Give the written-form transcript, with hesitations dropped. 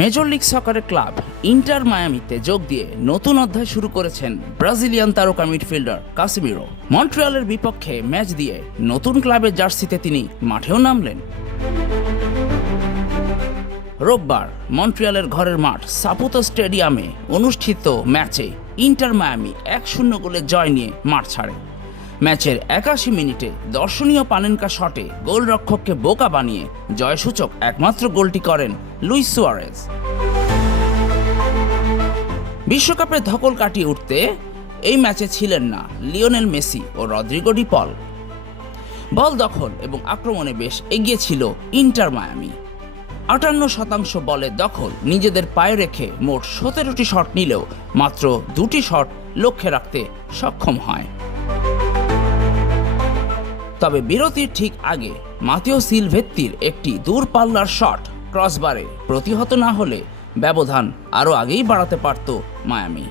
Major league সকারের club inter মায়ামিতে যোগ দিয়ে নতুন অধ্যায় শুরু করেছেন ব্রাজিলিয়ান তারকা মিডফিল্ডার কাসেমিরো। মন্ট্রিয়ালের বিপক্ষে ম্যাচ দিয়ে নতুন ক্লাবের জার্সিতে তিনি মাঠেও নামলেন। রোববার মন্ট্রিয়ালের ঘরের মাঠ সাপুতো স্টেডিয়ামে অনুষ্ঠিত ম্যাচে ইন্টার মায়ামি 1-0 গোলের জয় নিয়ে মাঠ ছাড়ে। ম্যাচের 81 মিনিটে দর্শনীয় পানেনকা শটে গোলরক্ষককে বোকা বানিয়ে জয়সূচক একমাত্র গোলটি করেন লুইস সুয়ারেজ। বিশ্বকাপের ধকল কাটিয়ে উঠতে এই ম্যাচে ছিলেন না লিওনেল মেসি ও রদ্রিগো ডি পল। বল দখল এবং আক্রমণে বেশ এগিয়ে ছিল ইন্টার মায়ামি। 58% বলের দখল নিজেদের পায়ে রেখে মোট 17টি শট নিলেও মাত্র 2টি শট লক্ষ্যে রাখতে সক্ষম হয়। তবে বিরতির ঠিক আগে মাতেও সিলভেত্তির একটি দূরপাল্লার শট ক্রসবারে প্রতিহত না হলে ব্যবধান আরও আগেই বাড়াতে পারত মায়ামি।